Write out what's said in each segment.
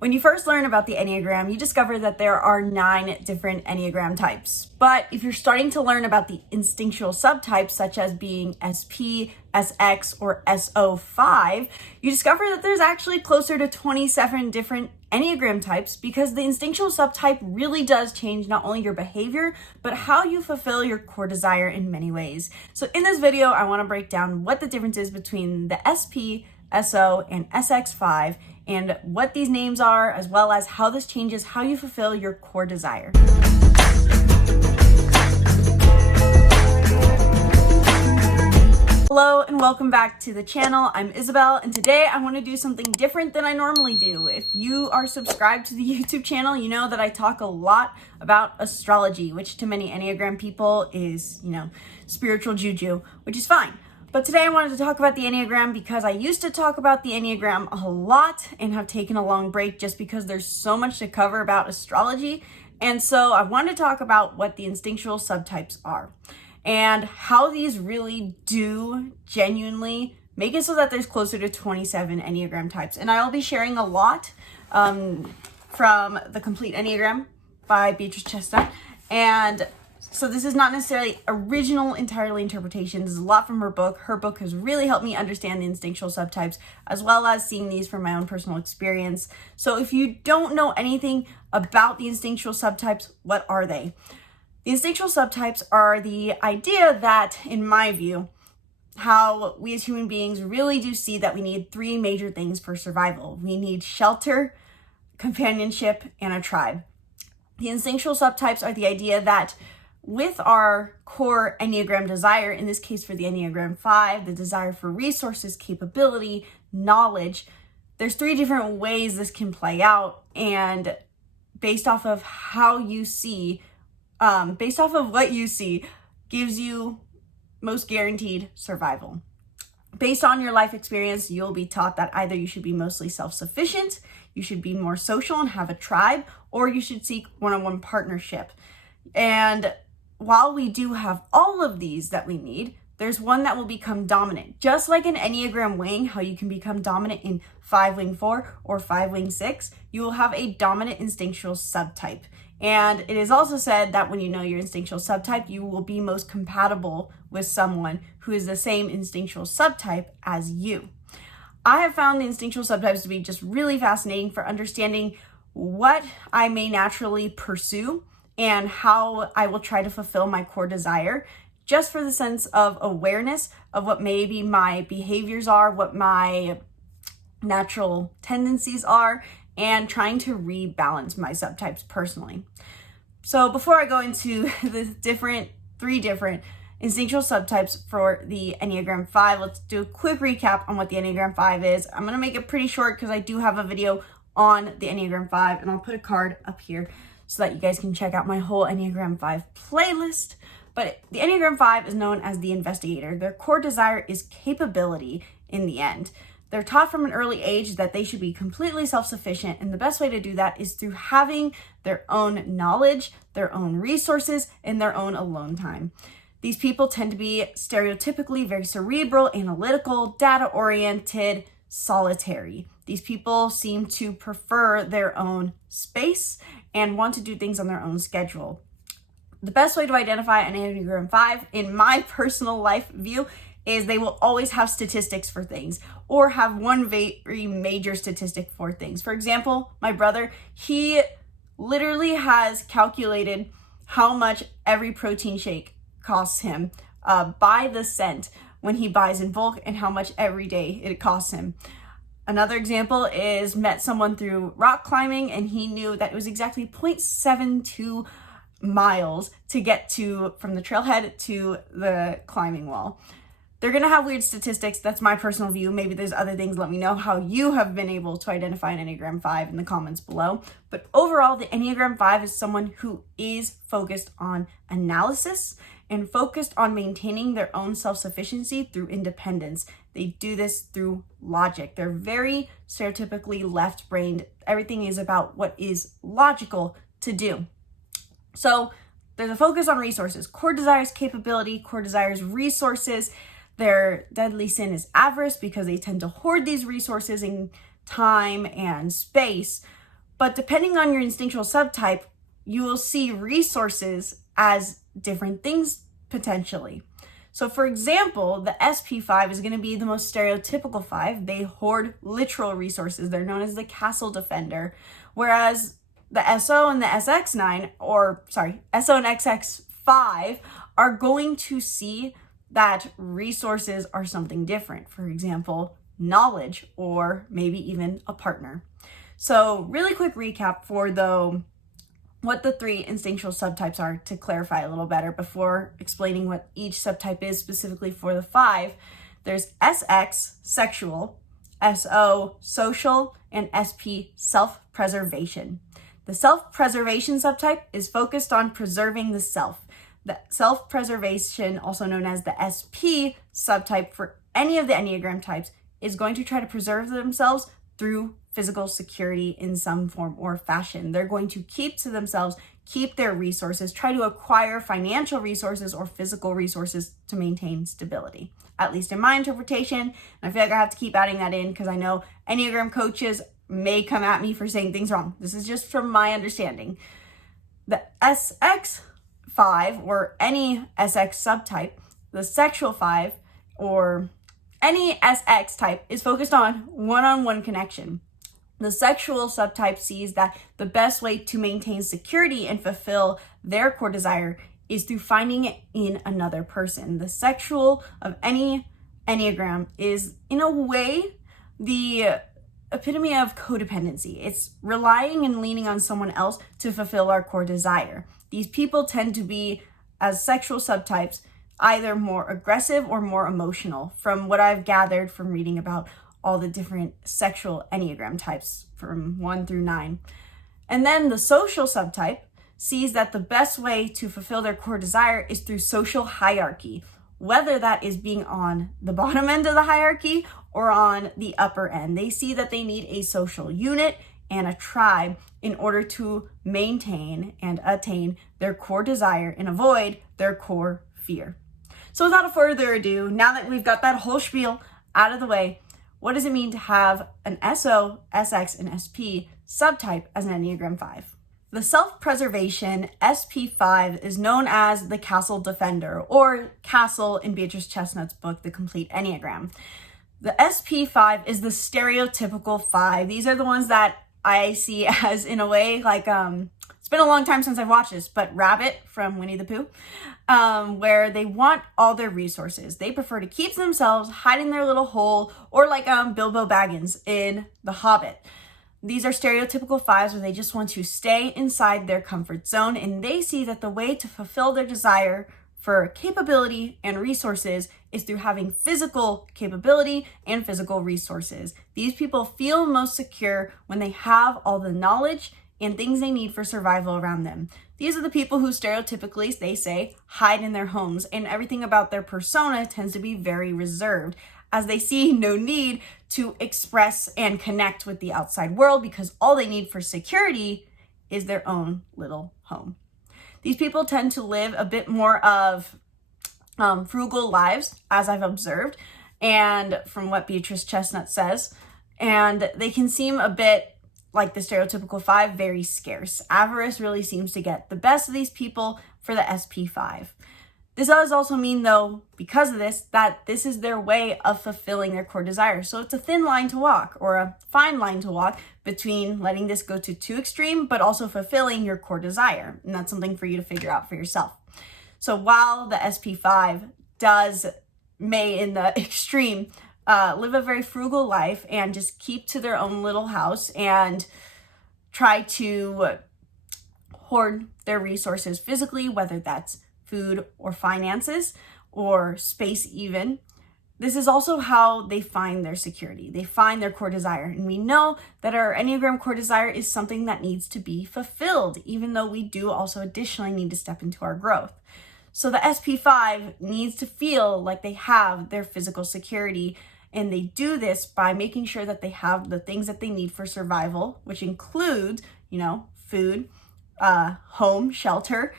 When you first learn about the Enneagram, you discover that there are 9 different Enneagram types. But if you're starting to learn about the instinctual subtypes, such as being SP, SX, or SO5, you discover that there's actually closer to 27 different Enneagram types, because the instinctual subtype really does change not only your behavior, but how you fulfill your core desire in many ways. So in this video, I want to break down what the difference is between the SP, SO, and SX5, and what these names are, as well as how this changes how you fulfill your core desire. Hello and welcome back to the channel. I'm Isabel, and today I want to do something different than I normally do. If you are subscribed to the YouTube channel, you know that I talk a lot about astrology, which to many Enneagram people is, spiritual juju, which is fine. But today I wanted to talk about the Enneagram because I used to talk about the Enneagram a lot and have taken a long break just because there's so much to cover about astrology. And so I wanted to talk about what the instinctual subtypes are and how these really do genuinely make it so that there's closer to 27 Enneagram types. And I'll be sharing a lot from The Complete Enneagram by Beatrice Chestnut. And so this is not necessarily original entirely interpretation. This is a lot from her book. Her book has really helped me understand the instinctual subtypes, as well as seeing these from my own personal experience. So if you don't know anything about the instinctual subtypes, what are they? The instinctual subtypes are the idea that, in my view, how we as human beings really do see that we need 3 major things for survival. We need shelter, companionship, and a tribe. The instinctual subtypes are the idea that with our core Enneagram desire, in this case for the Enneagram 5, the desire for resources, capability, knowledge, there's 3 different ways this can play out, and based off of how you see, based off of what you see, gives you most guaranteed survival. Based on your life experience, you'll be taught that either you should be mostly self-sufficient, you should be more social and have a tribe, or you should seek one-on-one partnership. And while we do have all of these that we need, there's one that will become dominant. Just like an Enneagram wing, how you can become dominant in 5 wing 4 or 5 wing 6, you will have a dominant instinctual subtype. And it is also said that when you know your instinctual subtype, you will be most compatible with someone who is the same instinctual subtype as you. I have found the instinctual subtypes to be just really fascinating for understanding what I may naturally pursue and how I will try to fulfill my core desire, just for the sense of awareness of what maybe my behaviors are, what my natural tendencies are, and trying to rebalance my subtypes personally. So before I go into the 3 different instinctual subtypes for the Enneagram 5, let's do a quick recap on what the Enneagram 5 is. I'm gonna make it pretty short because I do have a video on the Enneagram 5, and I'll put a card up here so that you guys can check out my whole Enneagram 5 playlist. But the Enneagram 5 is known as the Investigator. Their core desire is capability in the end. They're taught from an early age that they should be completely self-sufficient, and the best way to do that is through having their own knowledge, their own resources, and their own alone time. These people tend to be stereotypically very cerebral, analytical, data-oriented, solitary. These people seem to prefer their own space and want to do things on their own schedule. The best way to identify an Enneagram 5, in my personal life view, is they will always have statistics for things or have one very major statistic for things. For example, my brother, he literally has calculated how much every protein shake costs him by the cent when he buys in bulk, and how much every day it costs him. Another example is met someone through rock climbing, and he knew that it was exactly 0.72 miles to get from the trailhead to the climbing wall. They're gonna have weird statistics. That's my personal view. Maybe there's other things. Let me know how you have been able to identify an Enneagram 5 in the comments below. But overall, the Enneagram 5 is someone who is focused on analysis and focused on maintaining their own self-sufficiency through independence. They do this through logic. They're very stereotypically left-brained. Everything is about what is logical to do. So there's a focus on resources. Core desires capability, core desires resources. Their deadly sin is avarice because they tend to hoard these resources in time and space. But depending on your instinctual subtype, you will see resources as different things potentially. So for example, the SP5 is going to be the most stereotypical 5. They hoard literal resources. They're known as the castle defender. Whereas the SO and the SX9, SO and XX5 are going to see that resources are something different. For example, knowledge, or maybe even a partner. So really quick recap for what the 3 instinctual subtypes are to clarify a little better before explaining what each subtype is specifically for the 5. There's SX, sexual, SO, social, and SP, self-preservation. The self-preservation subtype is focused on preserving the self. The self-preservation, also known as the SP subtype for any of the Enneagram types, is going to try to preserve themselves through physical security in some form or fashion. They're going to keep to themselves, keep their resources, try to acquire financial resources or physical resources to maintain stability, at least in my interpretation. And I feel like I have to keep adding that in because I know Enneagram coaches may come at me for saying things wrong. This is just from my understanding. The SX5, or any SX subtype, the sexual 5, or any SX type, is focused on one-on-one connection. The sexual subtype sees that the best way to maintain security and fulfill their core desire is through finding it in another person. The sexual of any Enneagram is, in a way, the epitome of codependency. It's relying and leaning on someone else to fulfill our core desire. These people tend to be, as sexual subtypes, either more aggressive or more emotional, from what I've gathered from reading about all the different sexual Enneagram types from 1 through 9. And then the social subtype sees that the best way to fulfill their core desire is through social hierarchy, whether that is being on the bottom end of the hierarchy or on the upper end. They see that they need a social unit and a tribe in order to maintain and attain their core desire and avoid their core fear. So without further ado, now that we've got that whole spiel out of the way, what does it mean to have an SO, SX, and SP subtype as an Enneagram 5? The self-preservation SP5 is known as the castle defender, or castle in Beatrice Chestnut's book, The Complete Enneagram. The SP5 is the stereotypical 5. These are the ones that I see as, in a way, like, it's been a long time since I've watched this, but Rabbit from Winnie the Pooh, where they want all their resources. They prefer to keep to themselves, hide in their little hole, or like Bilbo Baggins in The Hobbit. These are stereotypical 5s where they just want to stay inside their comfort zone, and they see that the way to fulfill their desire for capability and resources is through having physical capability and physical resources. These people feel most secure when they have all the knowledge and things they need for survival around them. These are the people who stereotypically, they say, hide in their homes, and everything about their persona tends to be very reserved, as they see no need to express and connect with the outside world because all they need for security is their own little home. These people tend to live a bit more of frugal lives, as I've observed, and from what Beatrice Chestnut says, and they can seem a bit like the stereotypical 5, very scarce. Avarice really seems to get the best of these people for the SP5. This does also mean, though, because of this, that this is their way of fulfilling their core desire. So it's a thin line to walk, or a fine line to walk, between letting this go to too extreme, but also fulfilling your core desire. And that's something for you to figure out for yourself. So while the SP5 may in the extreme, live a very frugal life and just keep to their own little house and try to hoard their resources physically, whether that's food or finances or space even. This is also how they find their security. They find their core desire. And we know that our Enneagram core desire is something that needs to be fulfilled, even though we do also additionally need to step into our growth. So the SP5 needs to feel like they have their physical security, and they do this by making sure that they have the things that they need for survival, which include, food, home, shelter,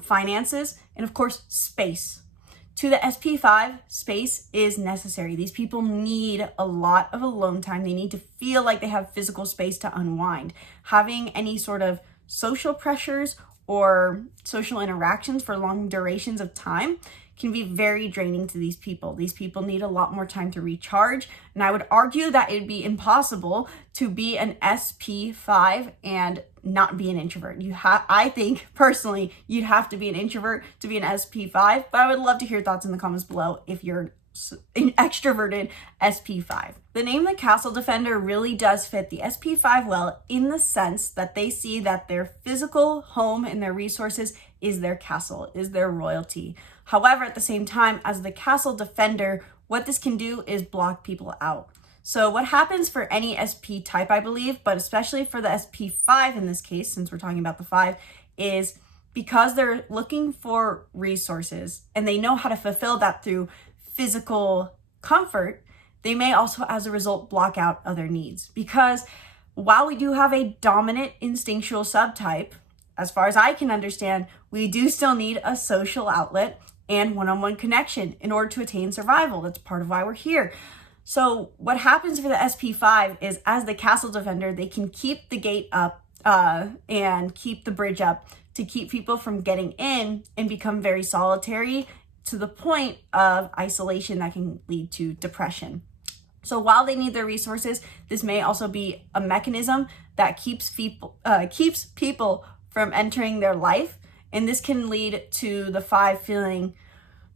finances, and of course, space. To the SP5, space is necessary. These people need a lot of alone time. They need to feel like they have physical space to unwind. Having any sort of social pressures or social interactions for long durations of time can be very draining to these people. These people need a lot more time to recharge. And I would argue that it'd be impossible to be an SP5 and not be an introvert. I think personally, you'd have to be an introvert to be an SP5, but I would love to hear thoughts in the comments below if you're an extroverted SP5. The name The Castle Defender really does fit the SP5 well, in the sense that they see that their physical home and their resources is their castle, is their royalty. However, at the same time, as the Castle Defender, what this can do is block people out. So what happens for any SP type, I believe, but especially for the SP5 in this case, since we're talking about the 5, is because they're looking for resources and they know how to fulfill that through physical comfort, they may also, as a result, block out other needs. Because while we do have a dominant instinctual subtype, as far as I can understand, we do still need a social outlet and one-on-one connection in order to attain survival. That's part of why we're here. So what happens for the SP5 is, as the Castle Defender, they can keep the gate up and keep the bridge up to keep people from getting in and become very solitary to the point of isolation that can lead to depression. So while they need their resources, this may also be a mechanism that keeps people from entering their life. And this can lead to the 5 feeling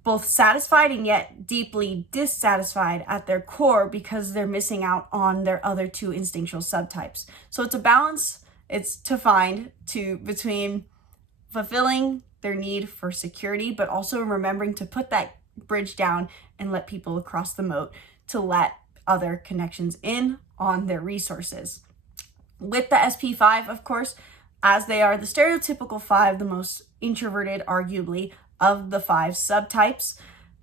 both satisfied and yet deeply dissatisfied at their core because they're missing out on their other 2 instinctual subtypes. So it's a balance to find between fulfilling their need for security, but also remembering to put that bridge down and let people across the moat to let other connections in on their resources. With the SP5, of course, as they are the stereotypical 5, the most introverted, arguably, of the 5 subtypes,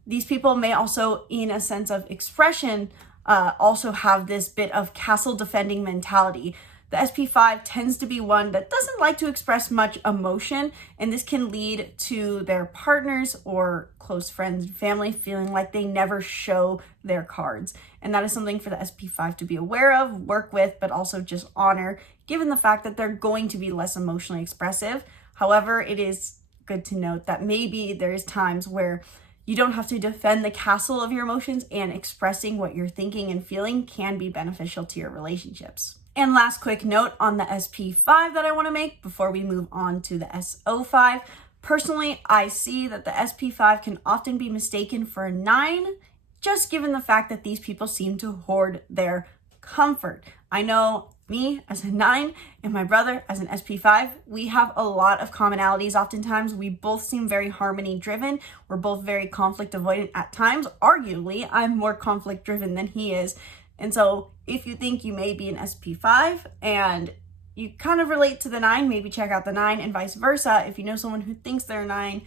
these people may also, in a sense of expression, also have this bit of castle defending mentality. The SP5 tends to be one that doesn't like to express much emotion, and this can lead to their partners or close friends and family feeling like they never show their cards. And that is something for the SP5 to be aware of, work with, but also just honor, given the fact that they're going to be less emotionally expressive. However, it is good to note that maybe there's times where you don't have to defend the castle of your emotions, and expressing what you're thinking and feeling can be beneficial to your relationships. And last quick note on the SP5 that I want to make before we move on to the SO5. Personally, I see that the SP5 can often be mistaken for a 9, just given the fact that these people seem to hoard their comfort. I know me as a 9 and my brother as an SP5, we have a lot of commonalities. Oftentimes, we both seem very harmony driven. We're both very conflict avoidant at times. Arguably, I'm more conflict driven than he is. And so if you think you may be an SP5 and you kind of relate to the 9, maybe check out the 9, and vice versa. If you know someone who thinks they're a 9,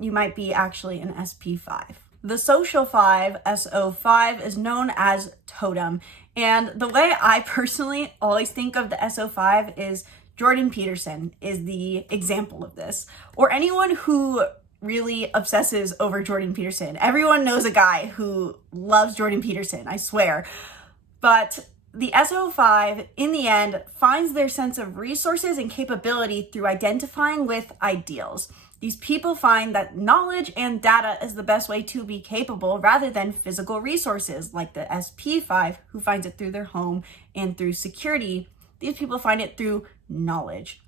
you might be actually an SP5. The social 5, SO5, is known as Totem. And the way I personally always think of the SO5 is Jordan Peterson is the example of this, or anyone who really obsesses over Jordan Peterson. Everyone knows a guy who loves Jordan Peterson, I swear. But the SO5, in the end, finds their sense of resources and capability through identifying with ideals. These people find that knowledge and data is the best way to be capable rather than physical resources, like the SP5, who finds it through their home and through security. These people find it through knowledge.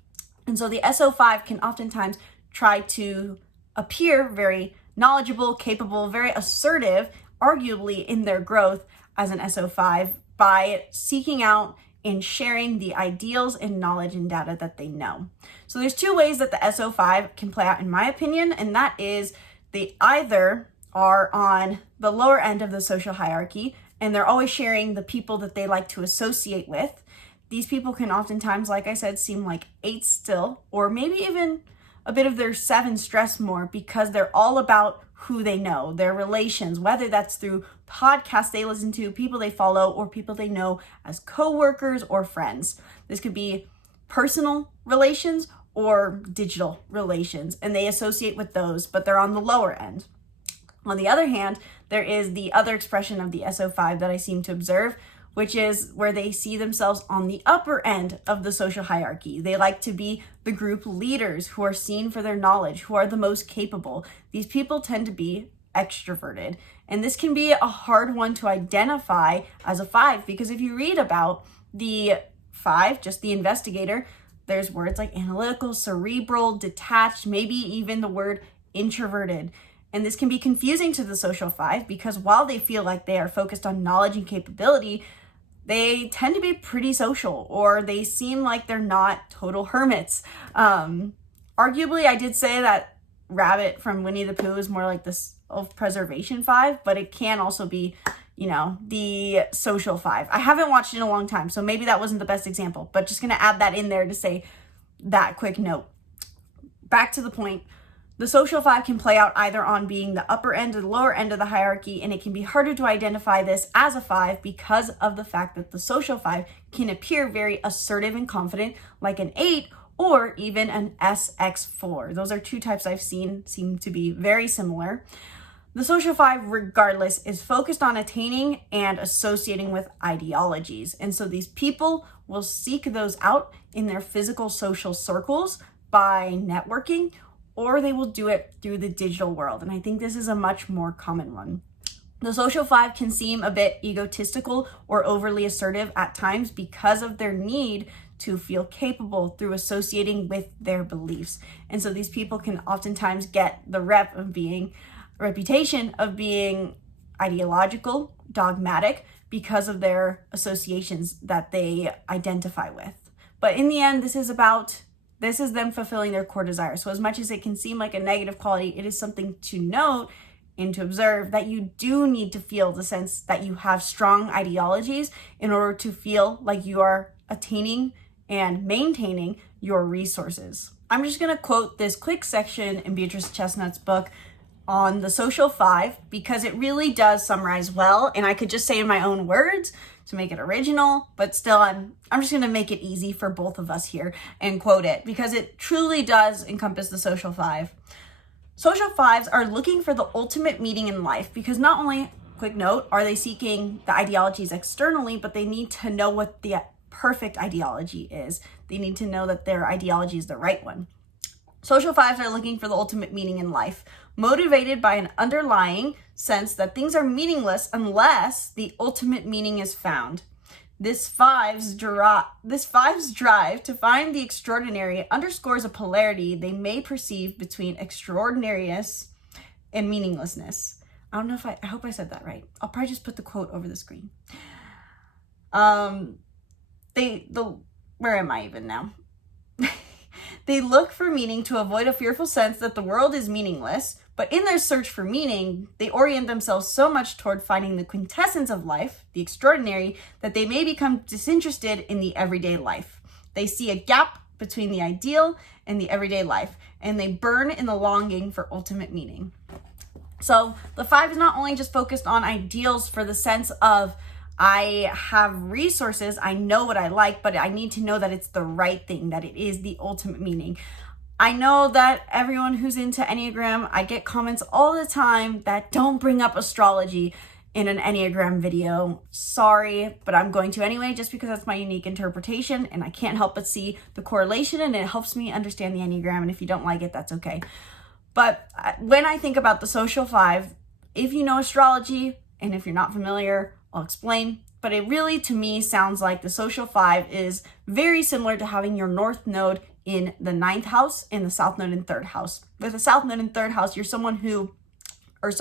And so the SO5 can oftentimes try to appear very knowledgeable, capable, very assertive, arguably in their growth as an SO5, by seeking out and sharing the ideals and knowledge and data that they know. So there's 2 ways that the SO5 can play out, in my opinion, and that is they either are on the lower end of the social hierarchy and they're always sharing the people that they like to associate with. These people can oftentimes, like I said, seem like 8 still, or maybe even a bit of their 7 stress more, because they're all about who they know, their relations, whether that's through podcasts they listen to, people they follow, or people they know as coworkers or friends. This could be personal relations or digital relations, and they associate with those, but they're on the lower end. On the other hand, there is the other expression of the SO5 that I seem to observe, which is where they see themselves on the upper end of the social hierarchy. They like to be the group leaders who are seen for their knowledge, who are the most capable. These people tend to be extroverted. And this can be a hard one to identify as a 5, because if you read about the 5, just the investigator, there's words like analytical, cerebral, detached, maybe even the word introverted. And this can be confusing to the social 5 because while they feel like they are focused on knowledge and capability, they tend to be pretty social, or they seem like they're not total hermits. Arguably, I did say that Rabbit from Winnie the Pooh is more like this self-preservation 5, but it can also be, the social 5. I haven't watched it in a long time, so maybe that wasn't the best example, but just gonna add that in there to say that quick note. Back to the point. The social 5 can play out either on being the upper end or the lower end of the hierarchy, and it can be harder to identify this as a 5 because of the fact that the social 5 can appear very assertive and confident, like an 8 or even an SX4. Those are two types I've seen seem to be very similar. The social 5, regardless, is focused on attaining and associating with ideologies. And so these people will seek those out in their physical social circles by networking, or they will do it through the digital world. And I think this is a much more common one. The social 5 can seem a bit egotistical or overly assertive at times because of their need to feel capable through associating with their beliefs. And so these people can oftentimes get the reputation of being ideological, dogmatic, because of their associations that they identify with. But in the end, this is them fulfilling their core desire. So as much as it can seem like a negative quality, it is something to note and to observe that you do need to feel the sense that you have strong ideologies in order to feel like you are attaining and maintaining your resources. I'm just going to quote this quick section in Beatrice Chestnut's book on the social 5 because it really does summarize well, and I could just say in my own words to make it original, but still I'm just going to make it easy for both of us here and quote it because it truly does encompass the social 5. Social 5s are looking for the ultimate meaning in life because not only, quick note, are they seeking the ideologies externally, but they need to know what the perfect ideology is. They need to know that their ideology is the right one. Social 5s are looking for the ultimate meaning in life, motivated by an underlying sense that things are meaningless unless the ultimate meaning is found. This 5's drive to find the extraordinary underscores a polarity they may perceive between extraordinariness and meaninglessness. I don't know if I hope I said that right. I'll probably just put the quote over the screen. Where am I even now? They look for meaning to avoid a fearful sense that the world is meaningless, but in their search for meaning, they orient themselves so much toward finding the quintessence of life, the extraordinary, that they may become disinterested in the everyday life. They see a gap between the ideal and the everyday life, and they burn in the longing for ultimate meaning. So the 5 is not only just focused on ideals for the sense of I have resources, I know what I like, but I need to know that it's the right thing, that it is the ultimate meaning. I know that everyone who's into Enneagram, I get comments all the time that don't bring up astrology in an Enneagram video. Sorry, but I'm going to anyway, just because that's my unique interpretation and I can't help but see the correlation and it helps me understand the Enneagram. And if you don't like it, that's okay. But when I think about the social 5, if you know astrology, and if you're not familiar, I'll explain, but it really to me sounds like the social 5 is very similar to having your north node in the 9th house and the south node in 3rd house. With a south node in 3rd house, you're someone who, it's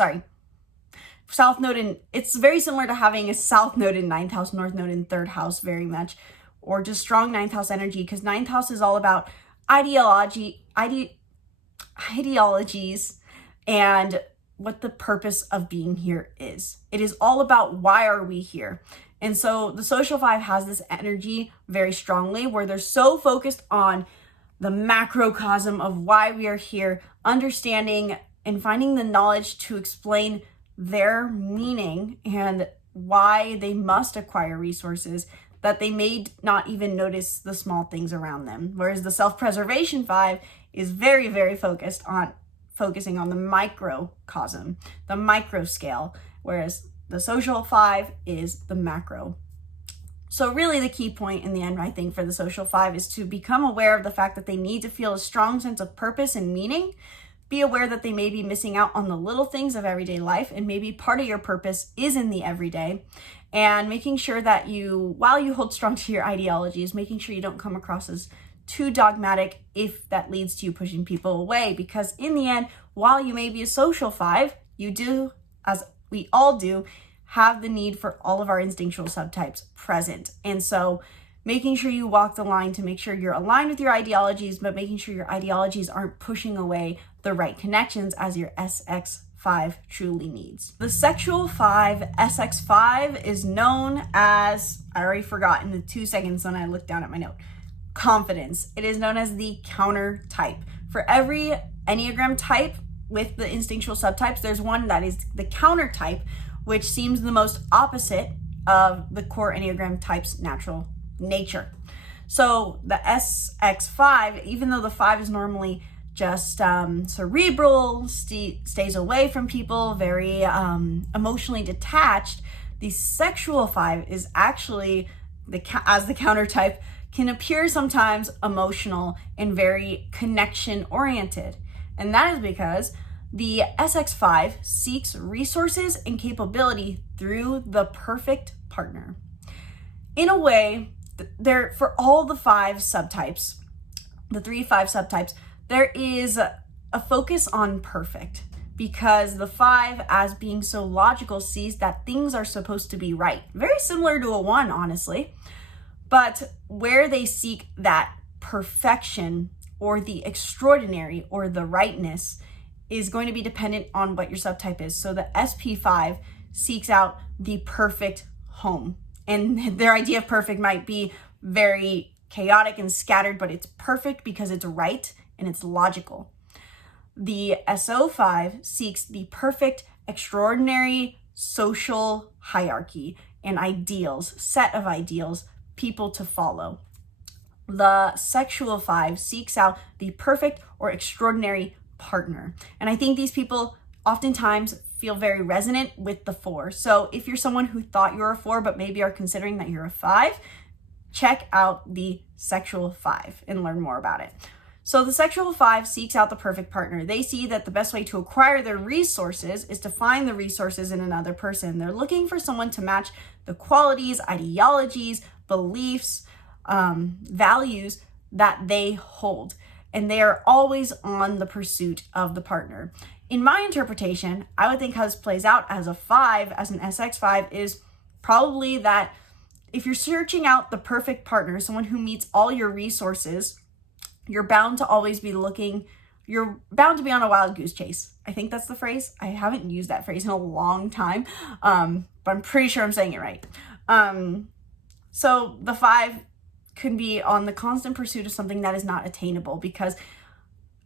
very similar to having a south node in 9th house, north node in 3rd house very much, or just strong 9th house energy, because 9th house is all about ideologies and what the purpose of being here is. It is all about why are we here? And so the social 5 has this energy very strongly where they're so focused on the macrocosm of why we are here, understanding and finding the knowledge to explain their meaning and why they must acquire resources that they may not even notice the small things around them. Whereas the self-preservation 5 is very, very focused on focusing on the microcosm, the micro scale, whereas the social 5 is the macro. So really the key point in the end, I think, for the social 5 is to become aware of the fact that they need to feel a strong sense of purpose and meaning. Be aware that they may be missing out on the little things of everyday life, and maybe part of your purpose is in the everyday. And making sure that while you hold strong to your ideologies, making sure you don't come across as too dogmatic if that leads to you pushing people away. Because in the end, while you may be a social 5, you do, as we all do, have the need for all of our instinctual subtypes present. And so making sure you walk the line to make sure you're aligned with your ideologies, but making sure your ideologies aren't pushing away the right connections as your SX5 truly needs. The sexual 5, SX5, is known as, I already forgot in the 2 seconds when I looked down at my note, confidence. It is known as the counter type. For every Enneagram type with the instinctual subtypes, there's one that is the counter type, which seems the most opposite of the core Enneagram type's natural nature. So the SX5, even though the 5 is normally just cerebral, stays away from people, very emotionally detached, the sexual 5 is actually, as the counter type, can appear sometimes emotional and very connection oriented. And that is because the SX5 seeks resources and capability through the perfect partner. In a way, for all the 5 subtypes, the 3-5 subtypes, there is a focus on perfect, because the 5, as being so logical, sees that things are supposed to be right. Very similar to a 1, honestly. But where they seek that perfection or the extraordinary or the rightness is going to be dependent on what your subtype is. So the SP5 seeks out the perfect home. And their idea of perfect might be very chaotic and scattered, but it's perfect because it's right and it's logical. The SO5 seeks the perfect, extraordinary social hierarchy and ideals, set of ideals, people to follow. The sexual 5 seeks out the perfect or extraordinary partner. And I think these people oftentimes feel very resonant with the 4. So if you're someone who thought you were a 4, but maybe are considering that you're a 5, check out the sexual 5 and learn more about it. So the sexual 5 seeks out the perfect partner. They see that the best way to acquire their resources is to find the resources in another person. They're looking for someone to match the qualities, ideologies, beliefs, values that they hold. And they are always on the pursuit of the partner. In my interpretation, I would think how this plays out as a 5, as an SX5, is probably that if you're searching out the perfect partner, someone who meets all your resources, you're bound to always be looking, you're bound to be on a wild goose chase. I think that's the phrase. I haven't used that phrase in a long time, but I'm pretty sure I'm saying it right. So the 5 can be on the constant pursuit of something that is not attainable, because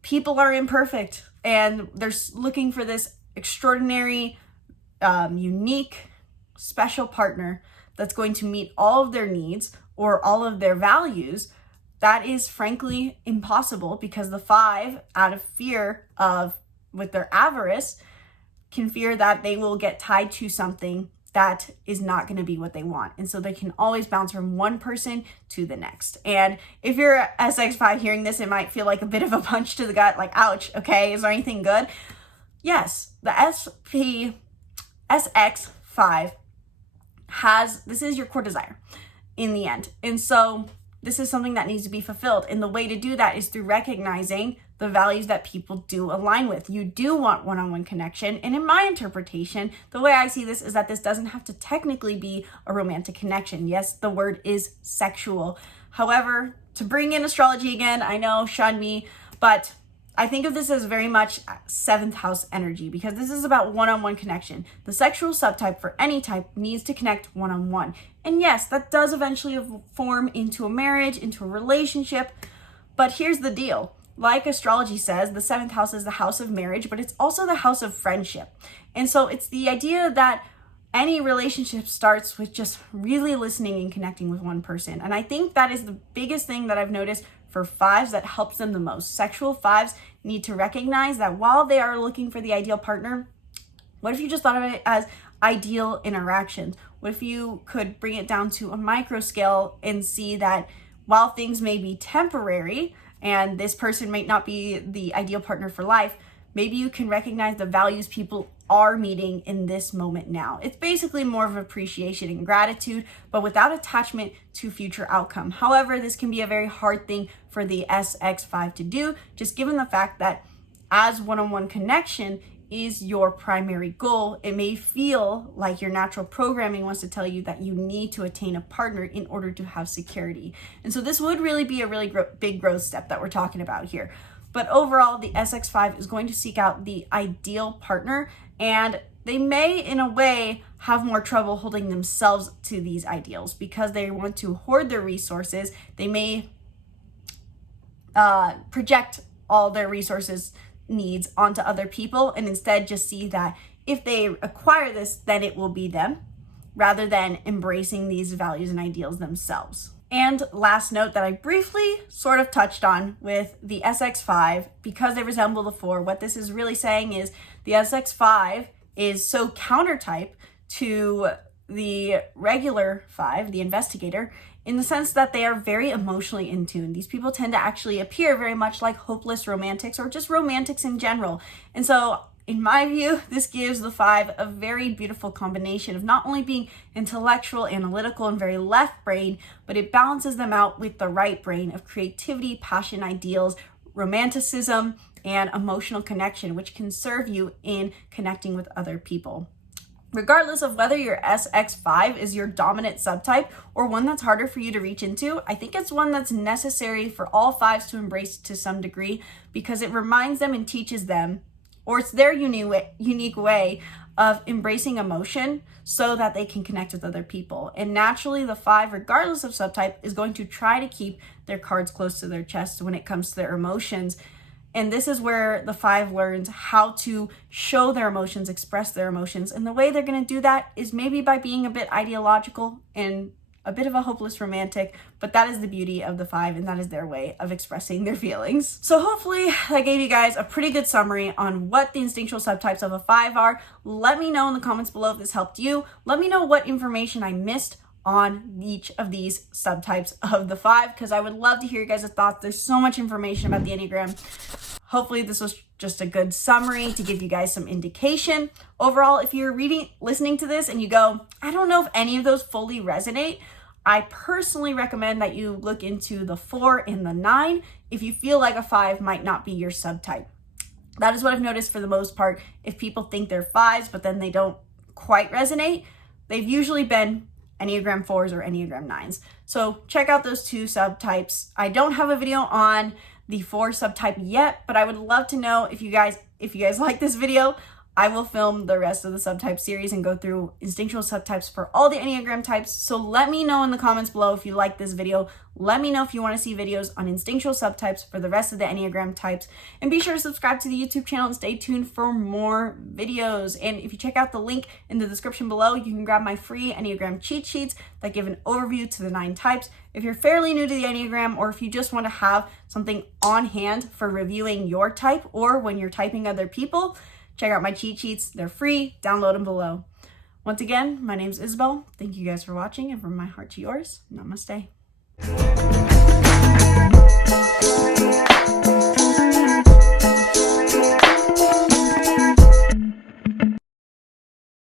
people are imperfect and they're looking for this extraordinary, unique, special partner that's going to meet all of their needs or all of their values. That is frankly impossible, because the 5, out of fear of, with their avarice, can fear that they will get tied to something that is not going to be what they want. And so they can always bounce from one person to the next. And if you're SX5 hearing this, it might feel like a bit of a punch to the gut, like, ouch, okay, is there anything good? Yes, the SX5 this is your core desire in the end. And so this is something that needs to be fulfilled. And the way to do that is through recognizing the values that people do align with. You do want one-on-one connection. And in my interpretation, the way I see this is that this doesn't have to technically be a romantic connection. Yes, the word is sexual. However, to bring in astrology again, I know, shun me, but I think of this as very much 7th house energy, because this is about one-on-one connection. The sexual subtype for any type needs to connect one-on-one. And yes, that does eventually form into a marriage, into a relationship. But here's the deal. Like astrology says, the 7th house is the house of marriage, but it's also the house of friendship. And so it's the idea that any relationship starts with just really listening and connecting with one person. And I think that is the biggest thing that I've noticed for fives that helps them the most. Sexual fives need to recognize that while they are looking for the ideal partner, what if you just thought of it as ideal interactions? What if you could bring it down to a micro scale and see that while things may be temporary and this person might not be the ideal partner for life, maybe you can recognize the values people are meeting in this moment now. It's basically more of appreciation and gratitude, but without attachment to future outcome. However, this can be a very hard thing for the SX5 to do, just given the fact that as one-on-one connection is your primary goal, it may feel like your natural programming wants to tell you that you need to attain a partner in order to have security. And so this would really be a really big growth step that we're talking about here. But overall, the SX5 is going to seek out the ideal partner, and they may, in a way, have more trouble holding themselves to these ideals because they want to hoard their resources. They may project all their resources needs onto other people and instead just see that if they acquire this, then it will be them, rather than embracing these values and ideals themselves. And last note that I briefly sort of touched on with the SX5, because they resemble the 4, what this is really saying is the SX5 is so countertype to the regular 5, the Investigator, in the sense that they are very emotionally in tune. These people tend to actually appear very much like hopeless romantics or just romantics in general. And so in my view, this gives the 5 a very beautiful combination of not only being intellectual, analytical, and very left brain, but it balances them out with the right brain of creativity, passion, ideals, romanticism, and emotional connection, which can serve you in connecting with other people. Regardless of whether your SX5 is your dominant subtype or one that's harder for you to reach into, I think it's one that's necessary for all 5s to embrace to some degree, because it reminds them and teaches them, or it's their unique way of embracing emotion so that they can connect with other people. And naturally, the 5, regardless of subtype, is going to try to keep their cards close to their chest when it comes to their emotions. And this is where the 5 learns how to show their emotions, express their emotions. And the way they're going to do that is maybe by being a bit ideological and a bit of a hopeless romantic, but that is the beauty of the 5, and that is their way of expressing their feelings. So hopefully I gave you guys a pretty good summary on what the instinctual subtypes of a 5 are. Let me know in the comments below if this helped you. Let me know what information I missed on each of these subtypes of the 5, because I would love to hear you guys' thoughts. There's so much information about the Enneagram. Hopefully this was just a good summary to give you guys some indication. Overall, if you're listening to this and you go, I don't know if any of those fully resonate, I personally recommend that you look into the 4 and the 9 if you feel like a 5 might not be your subtype. That is what I've noticed for the most part. If people think they're 5s, but then they don't quite resonate, they've usually been Enneagram 4s or Enneagram 9s. So check out those 2 subtypes. I don't have a video on the 4 subtype yet, but I would love to know if you guys like this video. I will film the rest of the subtype series and go through instinctual subtypes for all the Enneagram types. So let me know in the comments below if you like this video. Let me know if you want to see videos on instinctual subtypes for the rest of the Enneagram types. And be sure to subscribe to the YouTube channel and stay tuned for more videos. And if you check out the link in the description below, you can grab my free Enneagram cheat sheets that give an overview to the 9 types. If you're fairly new to the Enneagram, or if you just want to have something on hand for reviewing your type or when you're typing other people, check out my cheat sheets. They're free. Download them below. Once again, my name's Isabel. Thank you guys for watching, and from my heart to yours, namaste.